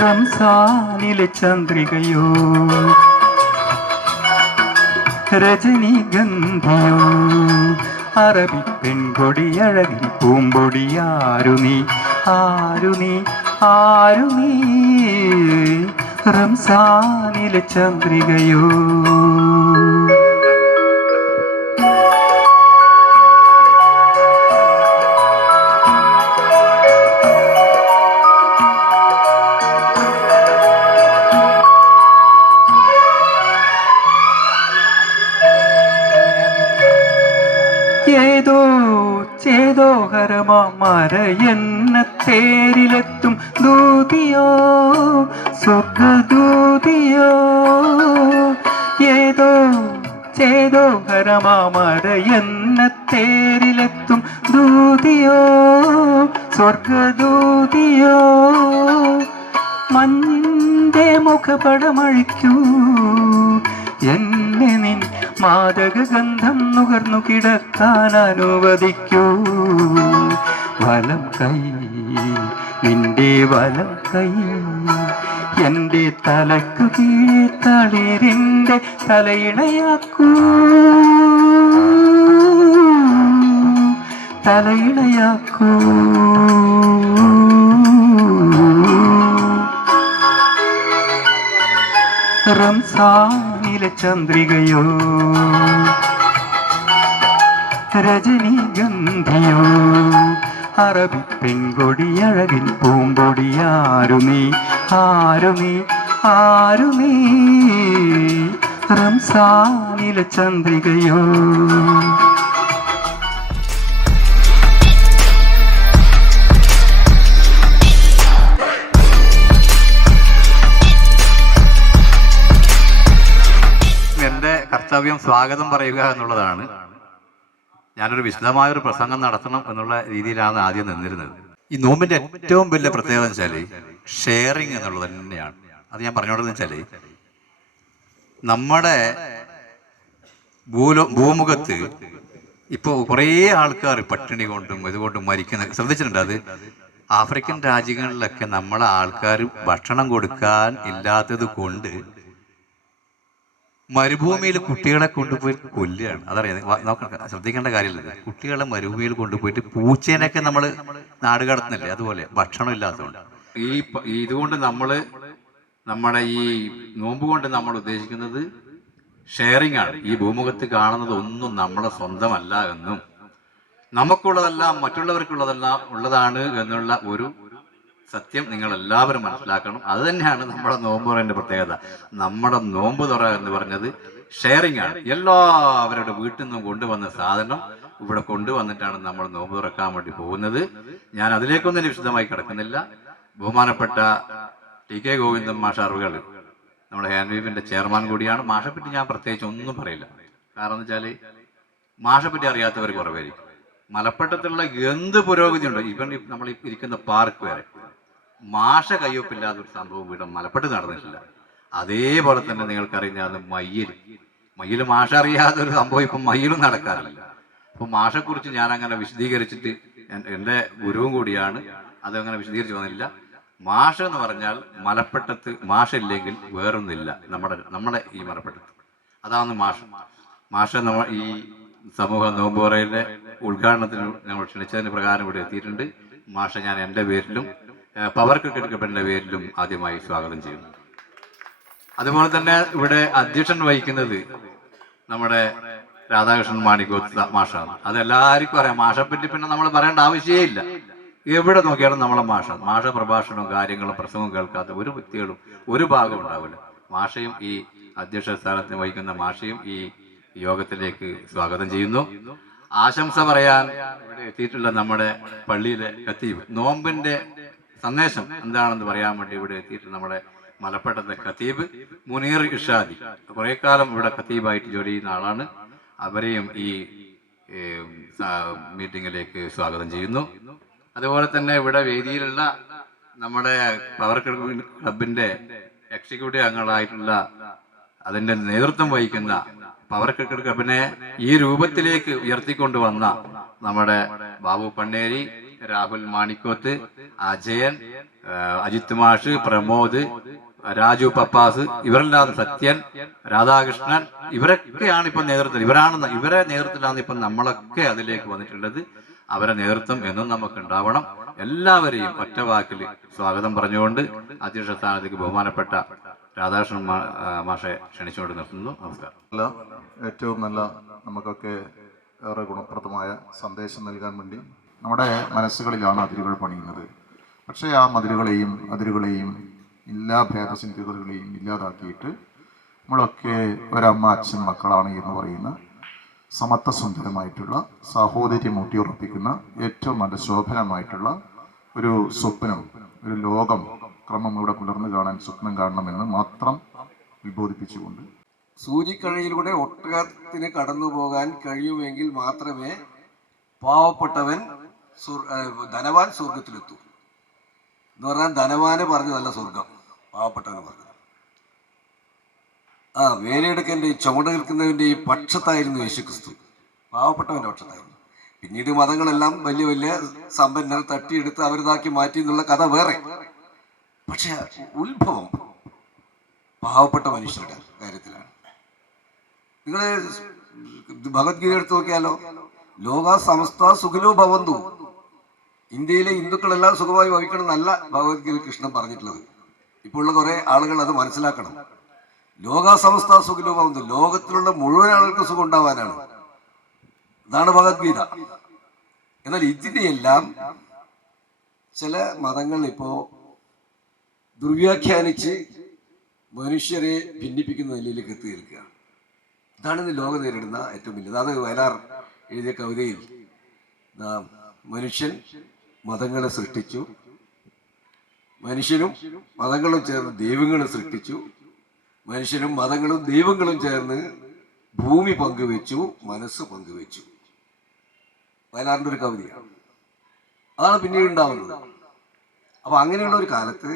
റംസാനിലെ ചന്ദ്രികയോ രജനീഗന്ധിയോ അറബി പെൺകൊടി അഴകിൽ പൂമ്പൊടിയാരു നീ ആരു നീ ആരു നീ റംസാനിലെ ചന്ദ്രികയോ ഏതോ ചേതോഹരമാമരയെന്ന തേരിലെത്തും ദൂതിയോ സ്വർഗദൂതിയോ ഏതോ ചേതോഹരമാമരയെന്ന തേരിലെത്തും ദൂതിയോ സ്വർഗദൂതിയോ മഞ്ഞിൻ്റെ മുഖപടമഴിക്കൂ എന്നെ നിൻ മാദകഗന്ധം നുകർന്നു കിടക്കാൻ അനുവദിക്കൂ വലം കൈ നിന്റെ വലം കൈ എൻ്റെ തലക്കു കീഴെ തളിരിൻ്റെ തലയിണയാക്കൂ തലയിണയാക്കൂ റംസാനിലെ ചന്ദ്രികയോ രജനീഗന്ധിയോ അറബി പെൺകൊടി അഴകിൻ പൂമ്പൊടിയാരു നീ ആരു നീ ആരു നീ റംസാനിലെ ചന്ദ്രികയോ കർത്തവ്യം സ്വാഗതം പറയുക എന്നുള്ളതാണ്. ഞാനൊരു വിശദമായൊരു പ്രസംഗം നടത്തണം എന്നുള്ള രീതിയിലാണ് ആദ്യം നിന്നിരുന്നത്. ഈ നോമ്പിന്റെ ഏറ്റവും വലിയ പ്രത്യേകത വെച്ചാൽ ഷെയറിങ് എന്നുള്ളത് തന്നെയാണ്. അത് ഞാൻ പറഞ്ഞോണ്ടെന്ന് വെച്ചാൽ നമ്മുടെ ഭൂമുഖത്ത് ഇപ്പോൾ കുറേ ആൾക്കാർ പട്ടിണി കൊണ്ടും ഇതുകൊണ്ടും മരിക്കുന്ന ശ്രദ്ധിച്ചിട്ടുണ്ട്. അത് ആഫ്രിക്കൻ രാജ്യങ്ങളിലൊക്കെ നമ്മളെ ആൾക്കാർ ഭക്ഷണം കൊടുക്കാൻ ഇല്ലാത്തത് കൊണ്ട് മരുഭൂമിയിൽ കുട്ടികളെ കൊണ്ടുപോയി കൊല്ലുകയാണ്. അതറിയാം, ശ്രദ്ധിക്കേണ്ട കാര്യമില്ല. കുട്ടികളെ മരുഭൂമിയിൽ കൊണ്ടുപോയിട്ട് പൂച്ചേനൊക്കെ നമ്മൾ നാട് കടത്തുന്നില്ലേ, അതുപോലെ ഭക്ഷണം ഇല്ലാത്തതുകൊണ്ട് ഇതുകൊണ്ട് നമ്മുടെ ഈ നോമ്പ് കൊണ്ട് നമ്മൾ ഉദ്ദേശിക്കുന്നത് ഷെയറിംഗ് ആണ്. ഈ ഭൂമുഖത്ത് കാണുന്നത് ഒന്നും നമ്മുടെ സ്വന്തമല്ല എന്നും നമുക്കുള്ളതെല്ലാം മറ്റുള്ളവർക്കുള്ളതെല്ലാം ഉള്ളതാണ് എന്നുള്ള ഒരു സത്യം നിങ്ങൾ എല്ലാവരും മനസ്സിലാക്കണം. അത് തന്നെയാണ് നമ്മുടെ നോമ്പ് തുറന്റെ പ്രത്യേകത. നമ്മുടെ നോമ്പ് തുറ എന്ന് പറഞ്ഞത് ഷെയറിംഗ് ആണ്. എല്ലാവരുടെ വീട്ടിൽ നിന്നും കൊണ്ടുവന്ന സാധനം ഇവിടെ കൊണ്ടുവന്നിട്ടാണ് നമ്മൾ നോമ്പ് തുറക്കാൻ വേണ്ടി പോകുന്നത്. ഞാൻ അതിലേക്കൊന്നും വിശദമായി കിടക്കുന്നില്ല. ബഹുമാനപ്പെട്ട ടി.കെ. ഗോവിന്ദൻ മാഷാറുകൾ നമ്മുടെ ഹാൻഡ്വീവിന്റെ ചെയർമാൻ കൂടിയാണ്. മാഷെപ്പറ്റി ഞാൻ പ്രത്യേകിച്ച് ഒന്നും പറയില്ല. കാരണം എന്ന് വെച്ചാൽ മാഷെപ്പറ്റി അറിയാത്തവർ കുറവായിരിക്കും. മലപ്പട്ടത്തുള്ള എന്ത് പുരോഗതി ഉണ്ടോ, ഇവൻ നമ്മൾ ഇരിക്കുന്ന പാർക്ക് വരെ മാഷ കയ്യൊപ്പില്ലാത്ത ഒരു സംഭവം ഇവിടെ മലപ്പെട്ട് നടന്നിട്ടില്ല. അതേപോലെ തന്നെ നിങ്ങൾക്കറിയാതെ മയ്യിൽ മാഷ അറിയാത്ത ഒരു സംഭവം ഇപ്പം മയ്യിലും നടക്കാറില്ല. അപ്പൊ മാഷെക്കുറിച്ച് ഞാൻ അങ്ങനെ വിശദീകരിച്ചിട്ട് എൻ്റെ ഗുരുവും കൂടിയാണ്, അതങ്ങനെ വിശദീകരിച്ച് വന്നില്ല. മാഷ എന്ന് പറഞ്ഞാൽ മലപ്പെട്ടത്ത് മാഷ ഇല്ലെങ്കിൽ വേറൊന്നില്ല നമ്മുടെ ഈ മലപ്പെട്ടത്ത്. അതാണ് മാഷ നമ്മൾ ഈ സമൂഹ നോമ്പുറയിലെ ഉദ്ഘാടനത്തിന് ഞങ്ങൾ ക്ഷണിച്ചതിന് പ്രകാരം ഇവിടെ എത്തിയിട്ടുണ്ട്. മാഷ ഞാൻ എൻ്റെ പേരിലും പവർ ക്രിക്കറ്റ് ക്ലബിന്റെ പേരിലും ആദ്യമായി സ്വാഗതം ചെയ്യുന്നു. അതുപോലെ തന്നെ ഇവിടെ അധ്യക്ഷൻ വഹിക്കുന്നത് നമ്മുടെ രാധാകൃഷ്ണൻ മാണിക്കോത്ത് മാഷാണ്. അതെല്ലാവർക്കും അറിയാം. മാഷെപ്പറ്റി പിന്നെ നമ്മൾ പറയേണ്ട ആവശ്യമേ ഇല്ല. എവിടെ നോക്കിയാലും നമ്മളെ മാഷ പ്രഭാഷണവും കാര്യങ്ങളും പ്രസംഗവും കേൾക്കാത്ത ഒരു വ്യക്തികളും ഒരു ഭാഗം ഉണ്ടാവില്ല. മാഷയും ഈ അധ്യക്ഷ സ്ഥാനത്തിന് വഹിക്കുന്ന മാഷയും ഈ യോഗത്തിലേക്ക് സ്വാഗതം ചെയ്യുന്നു. ആശംസ പറയാൻ ഇവിടെ എത്തിയിട്ടുള്ള നമ്മുടെ പള്ളിയിലെ ഖത്തീബ്, നോമ്പിന്റെ സന്ദേശം എന്താണെന്ന് പറയാൻ വേണ്ടി ഇവിടെ എത്തിയിട്ടുള്ള നമ്മുടെ മലപ്പട്ടത്തെ ഖത്തീബ് മുനീർ ഇർഷാദി, കുറെ കാലം ഇവിടെ ഖത്തീബായിട്ട് ജോലി ചെയ്യുന്ന ആളാണ്. അവരെയും ഈ മീറ്റിംഗിലേക്ക് സ്വാഗതം ചെയ്യുന്നു. അതുപോലെ തന്നെ ഇവിടെ വേദിയിലുള്ള നമ്മുടെ പവർ ക്ലബിന്റെ എക്സിക്യൂട്ടീവ് അംഗങ്ങളായിട്ടുള്ള അതിന്റെ നേതൃത്വം വഹിക്കുന്ന പവർ ക്രിക്കറ്റ് ക്ലബിനെ ഈ രൂപത്തിലേക്ക് ഉയർത്തിക്കൊണ്ടുവന്ന നമ്മുടെ ബാബു പണ്ണേരി, രാഹുൽ മാണിക്കോത്ത്, അജയൻ, അജിത് മാഷ്, പ്രമോദ്, രാജു പപ്പാസ്, ഇവരെല്ലാം, സത്യൻ, രാധാകൃഷ്ണൻ, ഇവരൊക്കെയാണ് ഇപ്പൊ നേതൃത്വം. ഇവരെ നേതൃത്വത്തിലാണ് ഇപ്പൊ നമ്മളൊക്കെ അതിലേക്ക് വന്നിട്ടുള്ളത്. അവരെ നേതൃത്വം എന്നും നമുക്ക് ഉണ്ടാവണം. എല്ലാവരെയും ഒറ്റ വാക്കിൽ സ്വാഗതം പറഞ്ഞുകൊണ്ട് അധ്യക്ഷ സ്ഥാനത്തേക്ക് ബഹുമാനപ്പെട്ട രാധാകൃഷ്ണൻ മാഷെ ക്ഷണിച്ചുകൊണ്ട് നിർത്തുന്നു. നമസ്കാരം. ഏറ്റവും നല്ല നമുക്കൊക്കെ ഏറെ ഗുണപ്രദമായ സന്ദേശം നൽകാൻ വേണ്ടി നമ്മുടെ മനസ്സുകളിലാണ് അതിരുകൾ പണിയുന്നത്. പക്ഷേ ആ അതിരുകളെയും എല്ലാ ഭേദചിന്തകളെയും ഇല്ലാതാക്കിയിട്ട് നമ്മളൊക്കെ ഒരമ്മ അച്ഛൻ മക്കളാണ് എന്ന് പറയുന്ന സമത്വസുന്ദരമായിട്ടുള്ള സാഹോദര്യം ഊട്ടിയുറപ്പിക്കുന്ന ഏറ്റവും നല്ല ശോഭനമായിട്ടുള്ള ഒരു സ്വപ്നം, ഒരു ലോകം ക്രമം ഇവിടെ പുലർന്നു കാണാൻ സ്വപ്നം കാണണമെന്ന് മാത്രം വിബോധിപ്പിച്ചുകൊണ്ട് സൂചിക്കഴയിലൂടെ ഒട്ടകത്തിന് കടന്നു പോകാൻ കഴിയുമെങ്കിൽ മാത്രമേ പാവപ്പെട്ടവൻ ധനവാൻ സ്വർഗത്തിലെത്തൂ എന്ന് പറഞ്ഞാൽ ധനവാന് പറഞ്ഞതല്ല സ്വർഗം, പാവപ്പെട്ടവന് പറഞ്ഞു. വേലയെടുക്കൻ്റെയും ചുമട് നിൽക്കുന്നതിൻ്റെയും പക്ഷത്തായിരുന്നു യേശുക്രിസ്തു, പാവപ്പെട്ടവൻ്റെ പക്ഷത്തായിരുന്നു. പിന്നീട് മതങ്ങളെല്ലാം വലിയ വലിയ സമ്പന്നർ തട്ടിയെടുത്ത് അവരിതാക്കി മാറ്റി എന്നുള്ള കഥ വേറെ. പക്ഷെ ഉത്ഭവം പാവപ്പെട്ട മനുഷ്യരുടെ കാര്യത്തിലാണ്. നിങ്ങൾ ഭഗവത്ഗീത എടുത്തു നോക്കിയാലോ, ലോക സമസ്ത സുഖിലോ ഭവന്തു, ഇന്ത്യയിലെ ഹിന്ദുക്കളെല്ലാം സുഖമായി ഭവിക്കണം എന്നല്ല ഭഗവത്ഗീത കൃഷ്ണൻ പറഞ്ഞിട്ടുള്ളത്. ഇപ്പോൾ ഉള്ള കുറെ ആളുകൾ അത് മനസ്സിലാക്കണം. ലോക സമസ്ത സുഖിലോ ഭവന്തു, ലോകത്തിലുള്ള മുഴുവൻ ആളുകൾക്ക് സുഖം ഉണ്ടാവാനാണ്. ഇതാണ് ഭഗവത്ഗീത. എന്നാൽ ഇതിനെയെല്ലാം ചില മതങ്ങൾ ഇപ്പോ ദുർവ്യാഖ്യാനിച്ച് മനുഷ്യരെ ഭിന്നിപ്പിക്കുന്ന നിലയിലേക്ക് എത്തി നിൽക്കുകയാണ്. ഇതാണ് ഇന്ന് ലോകം നേരിടുന്ന ഏറ്റവും വലിയ. അതാണ് വയലാർ എഴുതിയ കവിതയിൽ മനുഷ്യൻ മതങ്ങളെ സൃഷ്ടിച്ചു, മനുഷ്യനും മതങ്ങളും ചേർന്ന് ദൈവങ്ങളെ സൃഷ്ടിച്ചു, മനുഷ്യനും മതങ്ങളും ദൈവങ്ങളും ചേർന്ന് ഭൂമി പങ്കുവെച്ചു, മനസ്സ് പങ്കുവെച്ചു. വയലാറിൻ്റെ ഒരു കവിതയാണ്. അതാണ് പിന്നീട് ഉണ്ടാവുന്നത്. അപ്പൊ അങ്ങനെയുള്ള ഒരു കാലത്ത്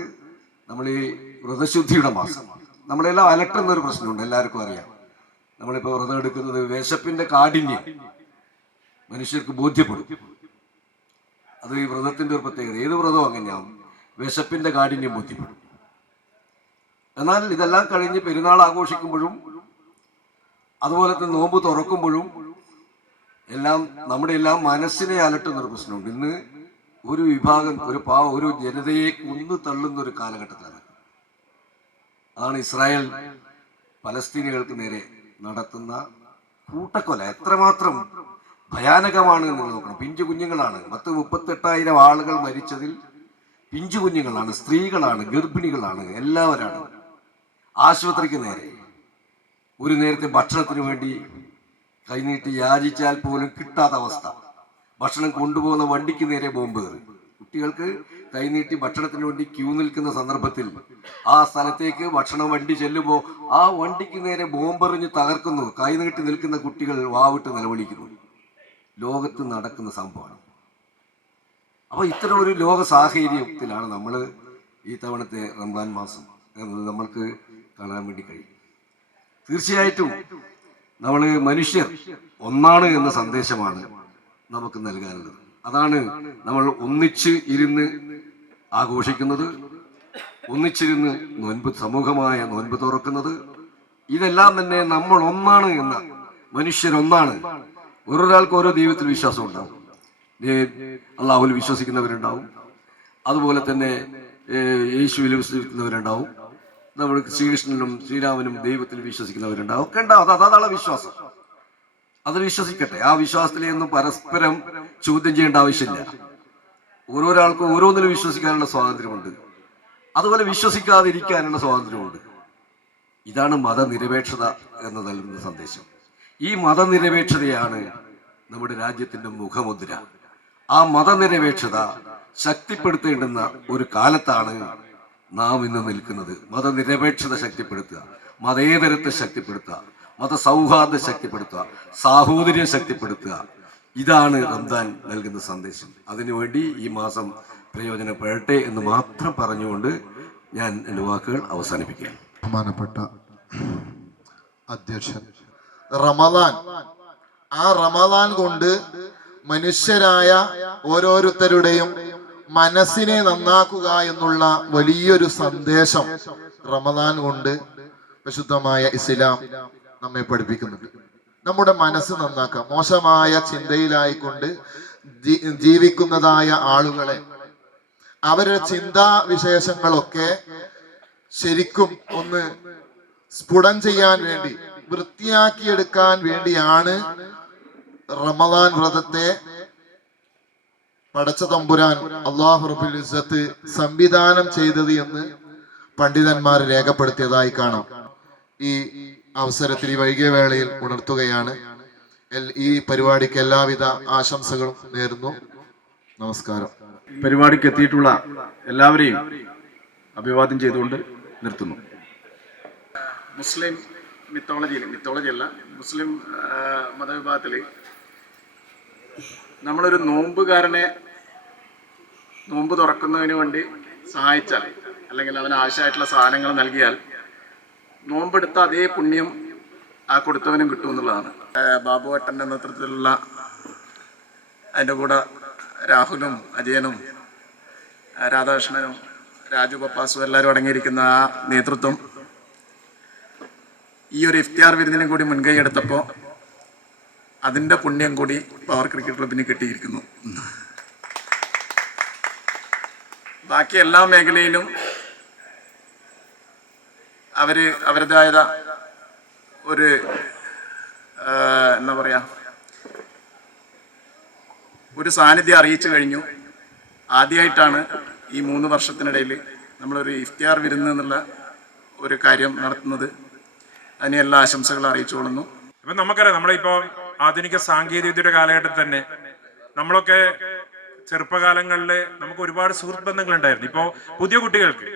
നമ്മൾ ഈ വ്രതശുദ്ധിയുടെ മാസം നമ്മളെല്ലാം അലട്ടുന്നൊരു പ്രശ്നമുണ്ട്, എല്ലാവർക്കും അറിയാം. നമ്മളിപ്പോൾ വ്രതം എടുക്കുന്നത് വിശപ്പിന്റെ കാഠിന്യം മനുഷ്യർക്ക് ബോധ്യപ്പെടും. അത് ഈ വ്രതത്തിന്റെ ഒരു പ്രത്യേകത. ഏത് വ്രതവും അങ്ങനെയാവും, വിശപ്പിന്റെ കാഠിന്യം ബോധ്യപ്പെടും. എന്നാൽ ഇതെല്ലാം കഴിഞ്ഞ് പെരുന്നാൾ ആഘോഷിക്കുമ്പോഴും അതുപോലെ തന്നെ നോമ്പ് തുറക്കുമ്പോഴും എല്ലാം നമ്മുടെ എല്ലാം മനസ്സിനെ അലട്ടുന്നൊരു പ്രശ്നമുണ്ട്. ഇന്ന് ഒരു വിഭാഗം, ഒരു ജനതയെ കൊന്നു തള്ളുന്ന ഒരു കാലഘട്ടത്തിലാണ്. അതാണ് ഇസ്രായേൽ പലസ്തീനികൾക്ക് നേരെ നടത്തുന്ന കൂട്ടക്കൊല. എത്രമാത്രം ഭയാനകമാണ് എന്ന് നോക്കണം. പിഞ്ചു കുഞ്ഞുങ്ങളാണ്. 38,000 ആളുകൾ മരിച്ചതിൽ പിഞ്ചു കുഞ്ഞുങ്ങളാണ്, സ്ത്രീകളാണ്, ഗർഭിണികളാണ്, എല്ലാവരാണ്. ആശുപത്രിക്ക് നേരെ ഒരു നേരത്തെ ഭക്ഷണത്തിന് വേണ്ടി കൈനീട്ടി യാചിച്ചാൽ പോലും കിട്ടാത്ത അവസ്ഥ. ഭക്ഷണം കൊണ്ടുപോകുന്ന വണ്ടിക്ക് നേരെ ബോംബ് കയറി. കുട്ടികൾക്ക് കൈനീട്ടി ഭക്ഷണത്തിന് വേണ്ടി ക്യൂ നിൽക്കുന്ന സന്ദർഭത്തിൽ ആ സ്ഥലത്തേക്ക് ഭക്ഷണം വണ്ടി ചെല്ലുമ്പോൾ ആ വണ്ടിക്ക് നേരെ ബോംബെറിഞ്ഞ് തകർക്കുന്നു. കൈനീട്ടി നിൽക്കുന്ന കുട്ടികൾ വാവിട്ട് നിലവിളിക്കുന്നു. ലോകത്ത് നടക്കുന്ന സംഭവമാണ്. അപ്പൊ ഇത്തരം ഒരു ലോക സാഹചര്യത്തിലാണ് നമ്മൾ ഈ തവണത്തെ റംസാൻ മാസം എന്നത് നമ്മൾക്ക് കാണാൻ വേണ്ടി കഴിയും. തീർച്ചയായിട്ടും നമ്മൾ മനുഷ്യർ ഒന്നാണ് എന്ന സന്ദേശമാണ് നമുക്ക് നൽകാനുള്ളത്. അതാണ് നമ്മൾ ഒന്നിച്ച് ഇരുന്ന് ആഘോഷിക്കുന്നത്, ഒന്നിച്ചിരുന്ന് സമൂഹമായ നോൻപ് തുറക്കുന്നത്. ഇതെല്ലാം തന്നെ നമ്മൾ ഒന്നാണ് എന്ന, മനുഷ്യരൊന്നാണ്. ഓരോരാൾക്ക് ഓരോ ദൈവത്തിൽ വിശ്വാസം ഉണ്ടാവും. അള്ളാഹുവിൽ വിശ്വസിക്കുന്നവരുണ്ടാവും, അതുപോലെ തന്നെ യേശുവിൽ വിശ്വസിക്കുന്നവരുണ്ടാവും, നമ്മൾ ശ്രീകൃഷ്ണനും ശ്രീരാമനും ദൈവത്തിൽ വിശ്വസിക്കുന്നവരുണ്ടാവും, ഒക്കെ ഉണ്ടാവും. അതാണ് വിശ്വാസം. അത് വിശ്വസിക്കട്ടെ. ആ വിശ്വാസത്തിലൊന്നും പരസ്പരം ചോദ്യം ചെയ്യേണ്ട ആവശ്യമില്ല. ഓരോരാൾക്കും ഓരോന്നിലും വിശ്വസിക്കാനുള്ള സ്വാതന്ത്ര്യമുണ്ട്, അതുപോലെ വിശ്വസിക്കാതിരിക്കാനുള്ള സ്വാതന്ത്ര്യമുണ്ട്. ഇതാണ് മതനിരപേക്ഷത എന്ന് നൽകുന്ന സന്ദേശം. ഈ മതനിരപേക്ഷതയാണ് നമ്മുടെ രാജ്യത്തിന്റെ മുഖമുദ്ര. ആ മതനിരപേക്ഷത ശക്തിപ്പെടുത്തേണ്ടുന്ന ഒരു കാലത്താണ് നാം ഇന്ന് നിൽക്കുന്നത്. മതനിരപേക്ഷത ശക്തിപ്പെടുത്തുക, മതേതരത്തെ ശക്തിപ്പെടുത്തുക, മതസൗഹാർദ്ദം ശക്തിപ്പെടുത്തുക, സാഹോദര്യം ശക്തിപ്പെടുത്തുക. ഇതാണ് റംസാൻ നൽകുന്ന സന്ദേശം. അതിനുവേണ്ടി ഈ മാസം പ്രയോജനപ്പെടട്ടെ എന്ന് മാത്രം പറഞ്ഞുകൊണ്ട് ഞാൻ എൻ്റെ വാക്കുകൾ അവസാനിപ്പിക്കുകയാണ്. ബഹുമാനപ്പെട്ട അധ്യക്ഷൻ, റമദാൻ, ആ റമദാൻ കൊണ്ട് മനുഷ്യരായ ഓരോരുത്തരുടെയും മനസ്സിനെ നന്നാക്കുക എന്നുള്ള വലിയൊരു സന്ദേശം റമദാൻ കൊണ്ട് വിശുദ്ധമായ ഇസ്ലാം നമ്മെ പഠിപ്പിക്കുന്നുണ്ട്. നമ്മുടെ മനസ്സ് നന്നാക്കാം. മോശമായ ചിന്തയിലായിക്കൊണ്ട് ജീവിക്കുന്നതായ ആളുകളെ അവരുടെ ചിന്താ വിശേഷങ്ങളൊക്കെ ശരിക്കും ഒന്ന് സ്ഫുടം ചെയ്യാൻ വേണ്ടി, വൃത്തിയാക്കിയെടുക്കാൻ വേണ്ടിയാണ് റമദാൻ വ്രതത്തെ പടച്ച തമ്പുരാൻ അല്ലാഹു റബ്ബുൽ ഇസ്സത്ത് സംവിധാനം ചെയ്തത് എന്ന് പണ്ഡിതന്മാർ രേഖപ്പെടുത്തിയതായി കാണാം. ഈ അവസരത്തിൽ ഈ വൈകിയ വേളയിൽ ഉണർത്തുകയാണ്. ഈ പരിപാടിക്ക് എല്ലാവിധ ആശംസകളും നേരുന്നു. നമസ്കാരം. പരിപാടിക്ക് എത്തിയിട്ടുള്ള എല്ലാവരെയും അഭിവാദ്യം ചെയ്തുകൊണ്ട് നിർത്തുന്നു. മുസ്ലിം മിത്തോളജി അല്ല, മുസ്ലിം മതവിഭാഗത്തിൽ നമ്മളൊരു നോമ്പുകാരനെ നോമ്പ് തുറക്കുന്നതിന് വേണ്ടി സഹായിച്ചാൽ, അല്ലെങ്കിൽ അവന് ആവശ്യമായിട്ടുള്ള സാധനങ്ങൾ നൽകിയാൽ, നോമ്പെടുത്ത അതേ പുണ്യം ആ കൊടുത്തവനും കിട്ടും എന്നുള്ളതാണ്. ബാബുവേട്ടൻ്റെ നേതൃത്വത്തിലുള്ള അതിൻ്റെ കൂടെ രാഹുലും അജയനും രാധാകൃഷ്ണനും രാജു പപ്പാസും എല്ലാവരും അടങ്ങിയിരിക്കുന്ന ആ നേതൃത്വം ഈ ഒരു ഇഫ്തിയാർ വിരുന്നിനും കൂടി മുൻകൈ എടുത്തപ്പോൾ അതിൻ്റെ പുണ്യം കൂടി പവർ ക്രിക്കറ്റ് ക്ലബിന് കിട്ടിയിരിക്കുന്നു. ബാക്കി എല്ലാ മേഖലയിലും അവരുടേതായ ഒരു എന്താ പറയുക, ഒരു സാന്നിധ്യം അറിയിച്ചു കഴിഞ്ഞു. ആദ്യമായിട്ടാണ് ഈ 3 വർഷത്തിനിടയിൽ നമ്മളൊരു ഇഫ്തിയാർ വിരുന്ന് എന്നുള്ള ഒരു കാര്യം നടത്തുന്നത്. അതിന് എല്ലാ ആശംസകളും അറിയിച്ചുകൊള്ളുന്നു. ഇപ്പം നമുക്കറിയാം, നമ്മളിപ്പോൾ ആധുനിക സാങ്കേതിക വിദ്യയുടെ കാലഘട്ടത്തിൽ തന്നെ നമ്മളൊക്കെ ചെറുപ്പകാലങ്ങളിൽ നമുക്ക് ഒരുപാട് സുഹൃത്ത് ബന്ധങ്ങൾ ഉണ്ടായിരുന്നു. ഇപ്പോൾ പുതിയ കുട്ടികൾക്ക്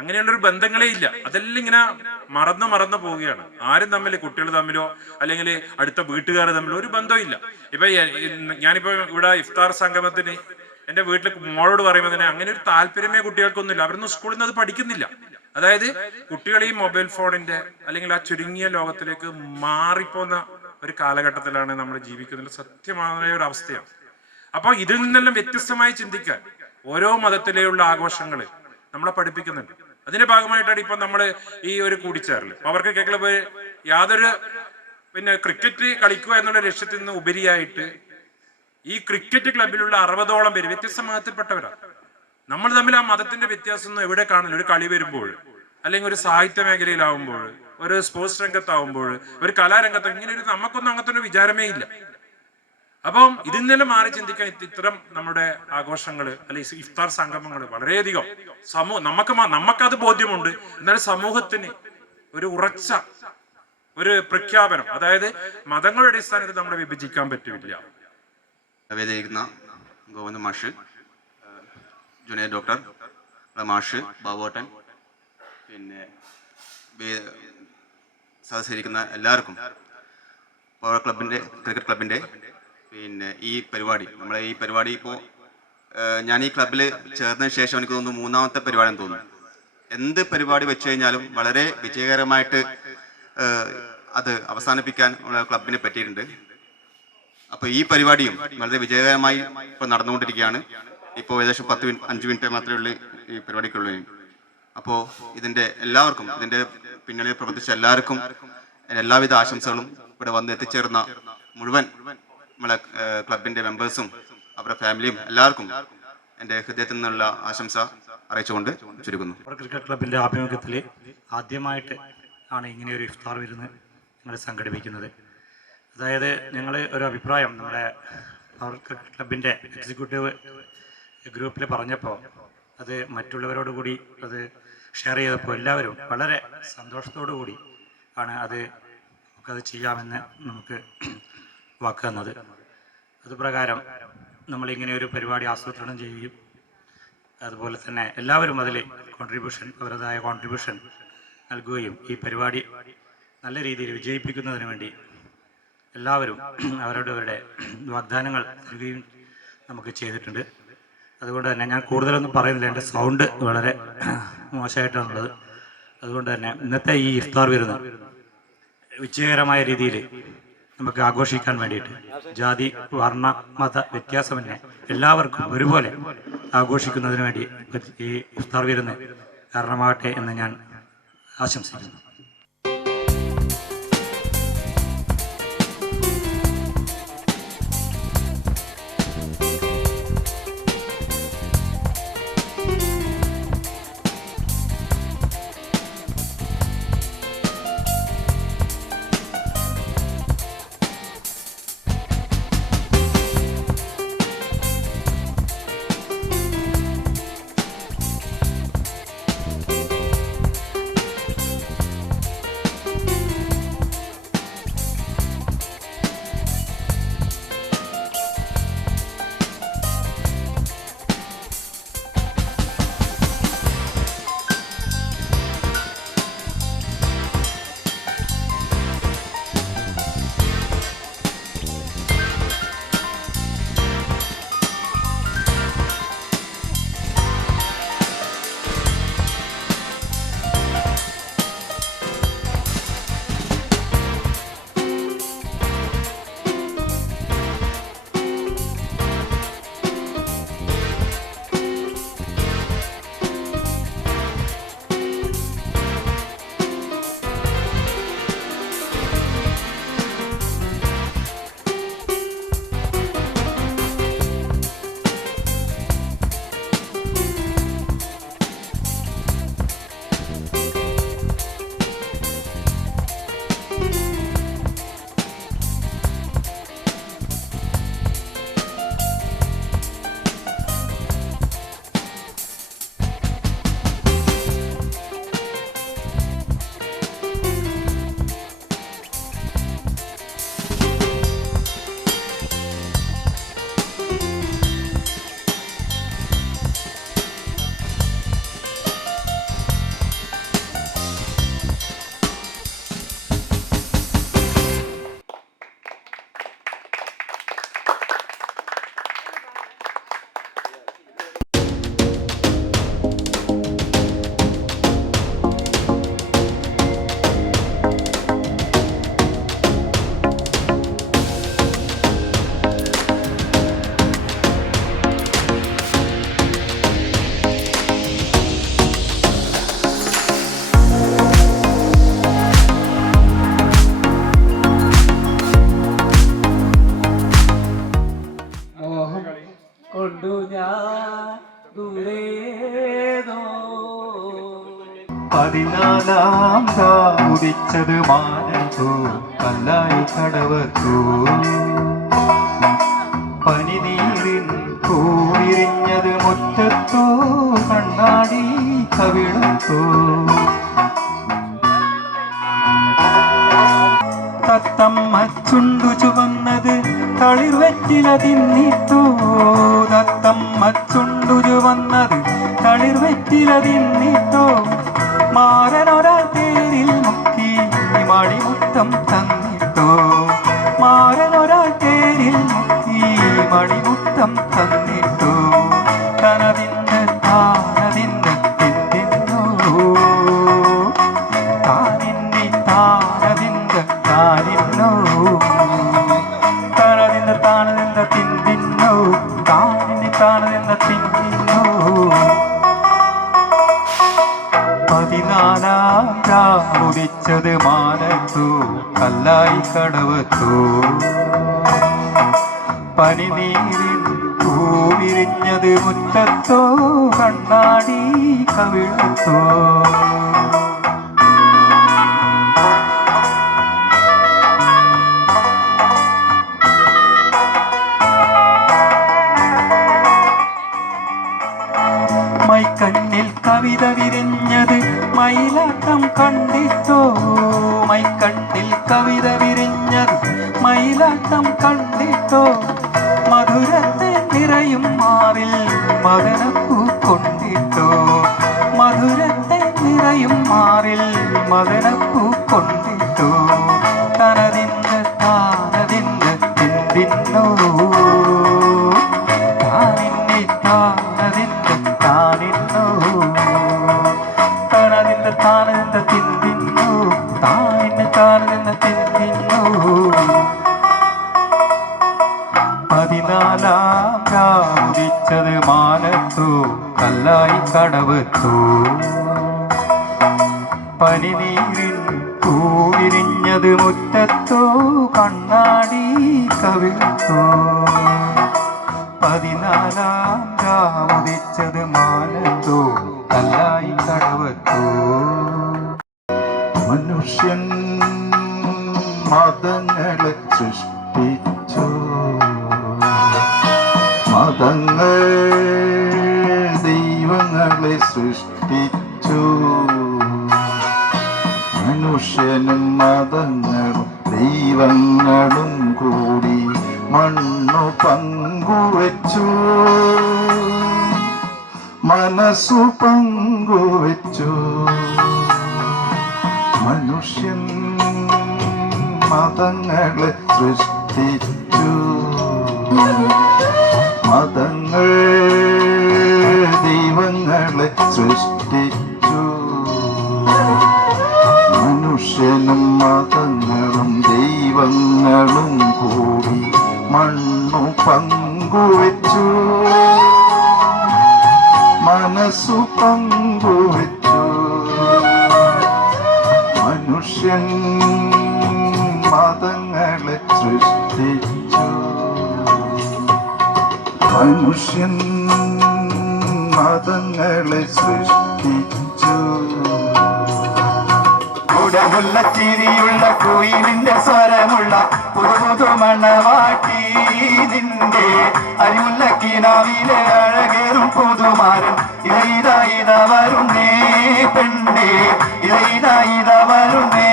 അങ്ങനെയുള്ളൊരു ബന്ധങ്ങളേ ഇല്ല. അതെല്ലാം ഇങ്ങനെ മറന്നു പോവുകയാണ്. ആരും തമ്മിൽ, കുട്ടികൾ തമ്മിലോ അല്ലെങ്കിൽ അടുത്ത വീട്ടുകാർ തമ്മിലോ ഒരു ബന്ധവും ഇല്ല. ഇപ്പൊ ഞാനിപ്പോ ഇവിടെ ഇഫ്താർ സംഗമത്തിന് എൻ്റെ വീട്ടിൽ മോളോട് പറയുമ്പോൾ തന്നെ അങ്ങനെ ഒരു താല്പര്യമേ കുട്ടികൾക്കൊന്നുമില്ല. അവരൊന്നും സ്കൂളിൽ നിന്ന് അത് പഠിക്കുന്നില്ല. അതായത് കുട്ടികൾ ഈ മൊബൈൽ ഫോണിന്റെ അല്ലെങ്കിൽ ആ ചുരുങ്ങിയ ലോകത്തിലേക്ക് മാറിപ്പോന്ന ഒരു കാലഘട്ടത്തിലാണ് നമ്മൾ ജീവിക്കുന്നത്. സത്യമായ ഒരു അവസ്ഥയാണ്. അപ്പോൾ ഇതിൽ നിന്നെല്ലാം വ്യത്യസ്തമായി ചിന്തിക്കാൻ ഓരോ മതത്തിലെയുള്ള ആഘോഷങ്ങൾ നമ്മളെ പഠിപ്പിക്കുന്നുണ്ട്. അതിന്റെ ഭാഗമായിട്ടാണ് ഇപ്പൊ നമ്മൾ ഈ ഒരു കൂടിച്ചേരൽ. അവർക്ക് കേൾക്കുമ്പോൾ യാതൊരു ക്രിക്കറ്റ് കളിക്കുക എന്നുള്ള ലക്ഷ്യത്തിൽ നിന്ന് ഉപരിയായിട്ട് ഈ ക്രിക്കറ്റ് ക്ലബിലുള്ള 60ഓളം പേര് വ്യത്യസ്ത മതത്തിൽപ്പെട്ടവരാണ്. നമ്മൾ തമ്മിൽ ആ മതത്തിന്റെ വ്യത്യാസമൊന്നും എവിടെ കാണില്ല. ഒരു കളി വരുമ്പോൾ, അല്ലെങ്കിൽ ഒരു സാഹിത്യ മേഖലയിലാവുമ്പോൾ, ഒരു സ്പോർട്സ് രംഗത്താവുമ്പോൾ, ഒരു കലാരംഗത്ത്, ഇങ്ങനെ ഒരു നമുക്കൊന്നും അങ്ങനത്തെ ഒരു വിചാരമേ ഇല്ല. അപ്പം ഇതിൽ നിന്നെല്ലാം മാറി ചിന്തിക്കാൻ ഇത്തരം നമ്മുടെ ആഘോഷങ്ങൾ അല്ലെങ്കിൽ ഇഫ്താർ സംഗമങ്ങൾ വളരെയധികം നമുക്കത് ബോധ്യമുണ്ട്. എന്നാൽ സമൂഹത്തിന് ഒരു ഉറച്ച ഒരു പ്രഖ്യാപനം, അതായത് മതങ്ങളുടെ അടിസ്ഥാനത്തിൽ നമ്മളെ വിഭജിക്കാൻ പറ്റില്ല. വേദിയിരിക്കുന്ന ഗോവിന്ദ മാഷ്, ജൂനിയർ ഡോക്ടർ മാഷ്, ബാബുവേട്ടൻ, പിന്നെ സദസ്സിരിക്കുന്ന എല്ലാവർക്കും പവർ ക്ലബിൻ്റെ, ക്രിക്കറ്റ് ക്ലബിൻ്റെ ഈ പരിപാടി, നമ്മളെ ഈ പരിപാടി ഇപ്പോൾ ഞാൻ ഈ ക്ലബിൽ ചേർന്നതിന് ശേഷം എനിക്ക് തോന്നുന്നു 3ാമത്തെ പരിപാടിയെന്ന് തോന്നുന്നു. എന്ത് പരിപാടി വെച്ച് കഴിഞ്ഞാലും വളരെ വിജയകരമായിട്ട് അത് അവസാനിപ്പിക്കാൻ നമ്മളെ ക്ലബിന് പറ്റിയിട്ടുണ്ട്. അപ്പോൾ ഈ പരിപാടിയും വളരെ വിജയകരമായി ഇപ്പോൾ നടന്നുകൊണ്ടിരിക്കുകയാണ്. ഇപ്പോൾ ഏകദേശം 5 മിനിറ്റ് മാത്രമേ ഉള്ളൂ ഈ പരിപാടിക്കുള്ളൂ. അപ്പോൾ ഇതിൻ്റെ എല്ലാവർക്കും, ഇതിൻ്റെ പിന്നണിയിൽ പ്രവർത്തിച്ച എല്ലാവർക്കും എല്ലാവിധ ആശംസകളും. ഇവിടെ വന്ന് എത്തിച്ചേർന്ന മുഴുവൻ നമ്മളെ ക്ലബിൻ്റെ മെമ്പേഴ്സും അവരുടെ ഫാമിലിയും എല്ലാവർക്കും എൻ്റെ ഹൃദയത്തിൽ നിന്നുള്ള ആശംസ അറിയിച്ചുകൊണ്ട് ചുരുക്കുന്നു. ക്രിക്കറ്റ് ക്ലബിൻ്റെ ആഭിമുഖ്യത്തിൽ ആദ്യമായിട്ട് ആണ് ഇങ്ങനെ ഒരു ഇഫ്താർ വിരുന്ന് ഞങ്ങൾ സംഘടിപ്പിക്കുന്നത്. അതായത് ഞങ്ങൾ ഒരു അഭിപ്രായം നമ്മുടെ പവർ ക്രിക്കറ്റ് ക്ലബിൻ്റെ എക്സിക്യൂട്ടീവ് ഗ്രൂപ്പിൽ പറഞ്ഞപ്പോൾ അത് മറ്റുള്ളവരോട് കൂടി അത് ഷെയർ ചെയ്തപ്പോൾ എല്ലാവരും വളരെ സന്തോഷത്തോടു കൂടി ആണ് നമുക്കത് ചെയ്യാമെന്ന് നമുക്ക് വാക്ക് തന്നത്. അതുപ്രകാരം നമ്മളിങ്ങനെ ഒരു പരിപാടി ആസൂത്രണം ചെയ്യുകയും അതുപോലെ തന്നെ എല്ലാവരും അതിൽ അവരുടേതായ കോൺട്രിബ്യൂഷൻ നൽകുകയും ഈ പരിപാടി നല്ല രീതിയിൽ വിജയിപ്പിക്കുന്നതിന് വേണ്ടി എല്ലാവരും അവരുടെ വാഗ്ദാനങ്ങൾ നൽകുകയും നമുക്ക് ചെയ്തിട്ടുണ്ട്. അതുകൊണ്ട് തന്നെ ഞാൻ കൂടുതലൊന്നും പറയുന്നില്ല, എൻ്റെ സൗണ്ട് വളരെ മോശമായിട്ടാണുള്ളത്. അതുകൊണ്ട് തന്നെ ഇന്നത്തെ ഈ ഇഫ്താർ വിരുന്ന് വിജയകരമായ രീതിയിൽ നമുക്ക് ആഘോഷിക്കാൻ വേണ്ടിയിട്ട് ജാതി വർണ്ണ മത വ്യത്യാസമന്യേ എല്ലാവർക്കും ഒരുപോലെ ആഘോഷിക്കുന്നതിന് വേണ്ടി ഈ ഇഫ്താർ വിരുന്ന് കാരണമാകട്ടെ എന്ന് ഞാൻ ആശംസിക്കുന്നു. പതിനാലാം ഉദിച്ചത് മാനത്തോ കല്ലായി കടവത്തോ പനിനീരിൻ പൂവിരിഞ്ഞത് മുറ്റത്തോ കണ്ണാടി കവിളത്തോ തത്തമ്മ ചുണ്ടു ചുവന്നത് തളിർവെറ്റില തിന്നിട്ടോ തത്തമ്മ ചുണ്ടു ചുവന്നത് തളിർവെറ്റില തിന്നിട്ടോ മാരനൊരാൾ തേരിൽ മുക്കി മണിമുത്തം തന്നിട്ടോ മാരനൊരാൾ തേരിൽ മുക്കി മണിമുത്തം തന്നിട്ടോ തനതിന്റെ താനതിന്റെ തിന്നിന്നോ താനിന്നി താനതിന്റെ താനിന്നോ താനതിന്റെ താനതിന്റെ തിന്നിന്നോ താനിന്നി താനതിന്റെ തിന്നിന്നോ പതിനാലാം ഉദിച്ചത് മാനത്തോ കല്ലായി കടവത്തോ പനിനീരിൽ പൂവിരിഞ്ഞത് മുറ്റത്തോ കണ്ണാടി കവിളത്തോ മൈക്കണ്ണിൽ കവിത വിരിഞ്ഞത് മയിലാട്ടം കണ്ടിട്ടോ മൈക്കണ്ണിൽ കവിത വിരിഞ്ഞത് മയിലാട്ടം കണ്ടിട്ടോ മധുരത്തെ നിറയും മാറിൽ മദനപ്പൂ കൊണ്ടിട്ടോ മധുരത്തെ നിറയും മാറിൽ മദനപ്പൂ കൊണ്ടിട്ടോ തനതിന്റെ താനതിന്റെ തിന്തിന്നോ താനിന്നെ താനതിന്റെ താനിന്നോ താനതിന്റെ താനതിന്റെ തിന്തിന്നോ താനിന്നെ താനതിന്റെ തിന്തിന്നോ പനിനീരിൽ പൂവിരിഞ്ഞത് മുറ്റത്തോ കണ്ണാടി കവിൾത്തോ 14-ാം രാവുദിച്ചത് മാനത്തോ കല്ലായി കടവത്തോ മനുഷ്യൻ മതങ്ങളെ സൃഷ്ടിച്ചു മതങ്ങൾ ദൈവങ്ങളെ സൃഷ്ടിച്ചു മനുഷ്യനും മതങ്ങളും ദൈവങ്ങളും കൂടി മണ്ണു പങ്കുവച്ചു മനസ്സു പങ്കുവച്ചു മനുഷ്യൻ മതങ്ങളെ സൃഷ്ടിച്ചു മതങ്ങൾ ദൈവങ്ങളെ സൃഷ്ടിച്ചു മനുഷ്യനും മതങ്ങളും ദൈവങ്ങളും കൂടി മണ്ണു പങ്കുവച്ചു മനസ്സു പങ്കുവച്ചു മനുഷ്യൻ മതങ്ങളെ സൃഷ്ടിച്ചു മനുഷ്യൻ മതങ്ങളെ സൃഷ്ടിച്ചു കുടമുള്ള ചിരിയുള്ള കുയിലിന്റെ സ്വരമുള്ള പുതുപുതു മണവാട്ടി നിന്റെ അരിമുല്ല കിനാവിലെ അഴകേറും പുതുമാരൻ ഇത വരുന്നേ പെണ്ണേ ഇത വരുന്നേ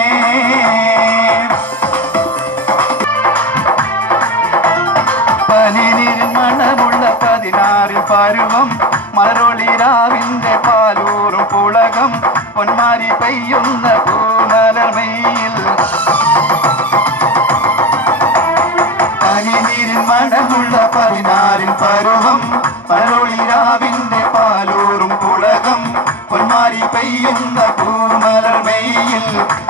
പനിനീരിൽ മണമുള്ള 16 പരുവം മലരൊളിരാവിന്റെ പാലൂറും പുളകം പൊന്മാരി പെയ്യുന്ന പൂമലർമയിൽ പനിനീരിൽ മണമുള്ള 16 പരുവം മലരൊളിരാവിന്റെ പാലൂറും പുളകം പൊന്മാരി പെയ്യുന്ന പൂമലർമയിൽ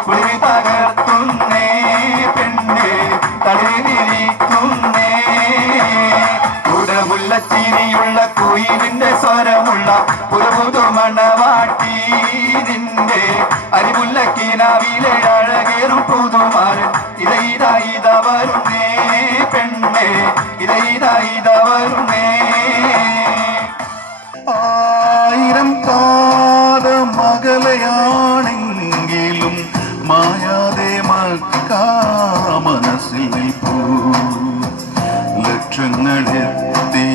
കുളിരി പകർത്തുന്നേ പെണ്ണേ തളിരിക്കുന്നേ കുടമുള്ള ചിരിയുള്ള കുയിലിന്റെ സ്വരമുള്ള പുതുപുതു മണവാട്ടി നിന്റെ അരിമുല്ല കിനാവിലെ അഴകേറും പുതുമാരൻ ഇത വരുന്നേ പെണ്ണേ ഇത വരുന്നേ 1000 പാദം അകലെയാണെങ്കിലും മായാതെ മക്കാ മനസ്സിൽ നിൽപ്പൂ ലക്ഷങ്ങളെത്തി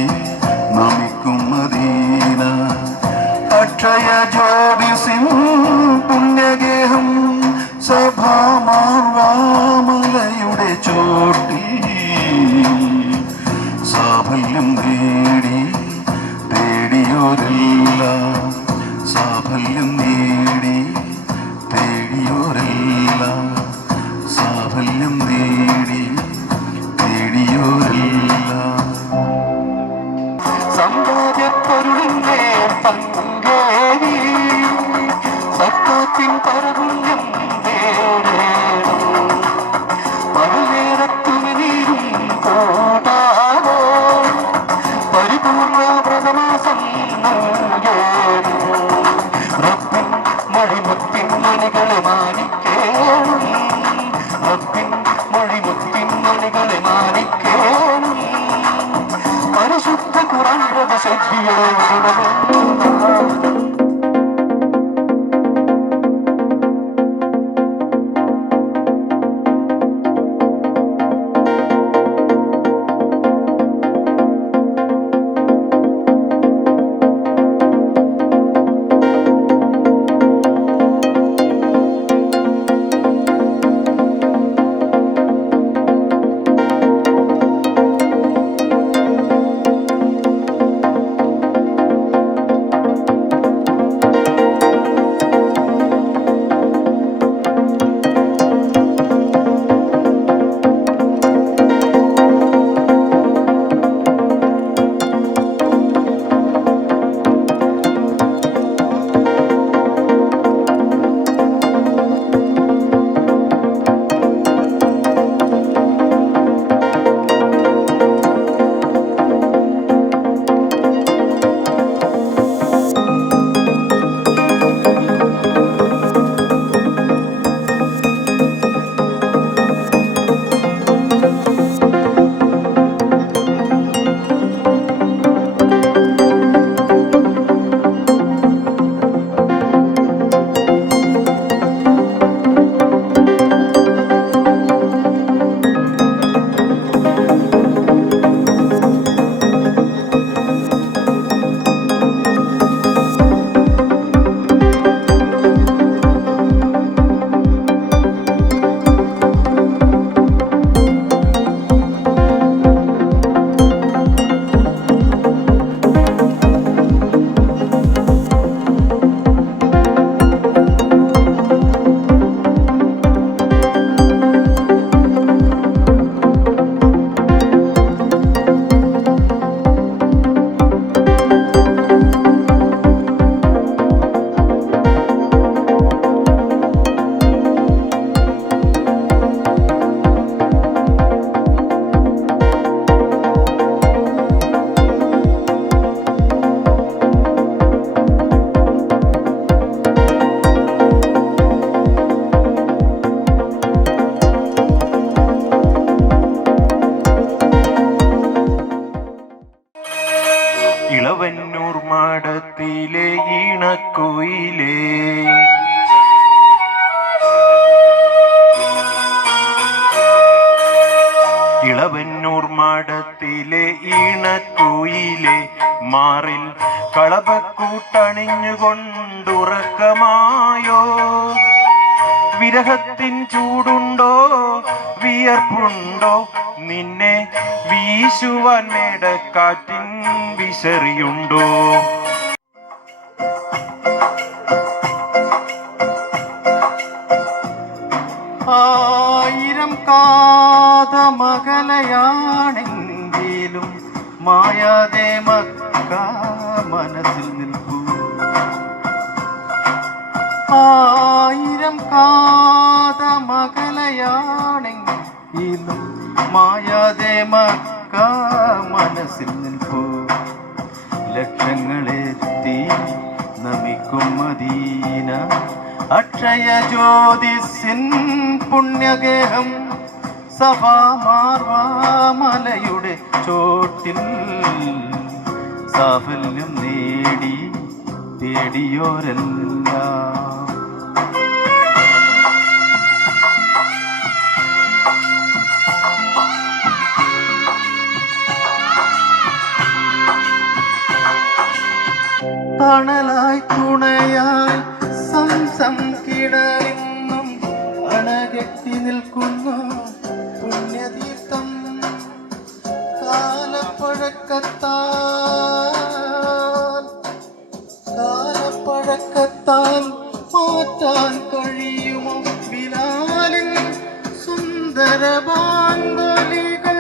നമിക്കും മദീന അക്ഷയ ജ്യോതിസിൻ പുണ്യഗേഹം സഭാമാർവാമലയുടെ ചോട്ടിൽ സാഫല്യം തേടിയോരെല്ലാം സാഫല്യം തേടിയോരെല്ലാം സാഫല്യം തേടിയോരെല്ലാം സമ്പാദ്യപ്പൊരുളിന്റെ പങ്കേരി സത്വത്തിൻ പരപുണ്യം നേടേണം പലനേരത്തുമിനീരും കോടാവോ പരിപൂർണ വ്രതമാസം നൽകേണം റബ്ബിൻ മൊഴിമുത്തിൻ മണികളെ മാനിക്കേണം റബ്ബിൻ മൊഴിമുത്തിൻ മണികളെ മാനിക്കേണം പരിശുദ്ധ ഖുർആൻ ശക്തിയോടെ ദുഃഖമായോ? വിരഹത്തിൻ ചൂടുണ്ടോ, വിയർപ്പുണ്ടോ? നിന്നെ വീശുവാൻ മേടക്കാറ്റിൻ വിശറിയുണ്ടോ? ആയിരം കാതമകലയാണെങ്കിലും മായാതെ മക്ക മനസ്സിൽ നിൽപ്പൂ. ആയിരം കാതമകലയാണെങ്കിലും മായാതെ മക്ക മനസ്സിൽ നിൽപ്പൂ. ലക്ഷങ്ങളെത്തി നമിക്കും മദീന, അക്ഷയ ജ്യോതിസിൻ പുണ്യഗേഹം, സഫാ മാർവാ മലയുടെ ചോട്ടിൽ സാഫല്യം നേടി തേടിയോരെല്ലാം. തണലായി തുണയായി സംസം കിടന്നും അണകെട്ടി നിൽക്കുന്നു പുണ്യതീർത്ഥം. കാലപ്പഴക്കത്താൽ മാറ്റാൻ കഴിയുമോ ബിലാലിൻ സുന്ദര ബാങ്കുലികൾ?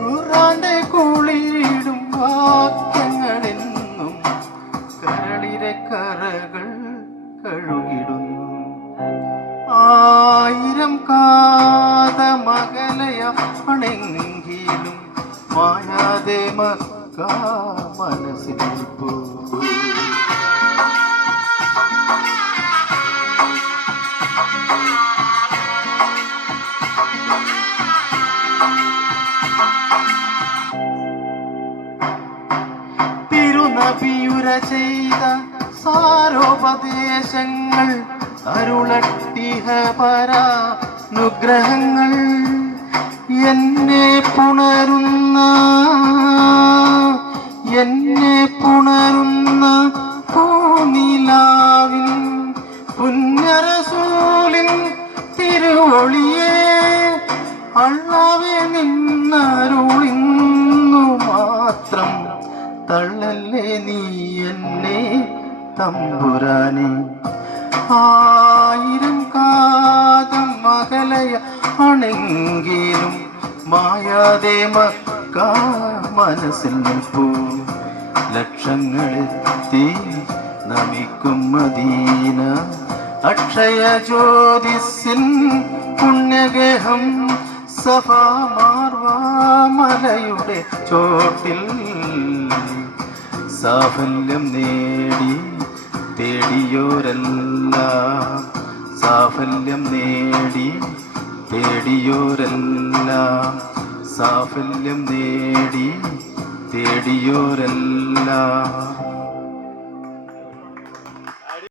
ഖുർആന്റെ കുളിരിടും വാക്യങ്ങളെന്നും കരളിലെ കറകൾ കഴുകിടുന്നു. ആയിരം കാതമകലയാണെങ്കിലും മായാതെ മക്ക മനസ്സിൽ നിൽപ്പൂ. തിരുനബിയുര ചെയ്ത സാരോപദേശങ്ങൾ, അരുളട്ടിഹ പരാനുഗ്രഹങ്ങൾ, എന്നെ പുണരുന്ന പൂനിലാവിൻ പുണ്യറസൂലിൻ തിരുവൊളിയേ, അള്ളാവേ നിന്നരുളിന്നു മാത്രം തള്ളല്ലേ നീ എന്നെ തമ്പുരാനെ. ആയിരം കാതം അകലയാണെങ്കിലും മായാതെ മക്ക മനസ്സിൽ നിൽപ്പൂ. ലക്ഷങ്ങളെത്തി നമിക്കും മദീന, അക്ഷയ ജ്യോതിസിൻ പുണ്യഗേഹം, സഫാ മാർവാ മലയുടെ ചോട്ടിൽ സാഫല്യം നേടി തേടിയോരെല്ലാം. സാഫല്യം നേടി തേടിയോരെല്ലാം. സാഫല്യം നേടി തേടിയോരെല്ലാം.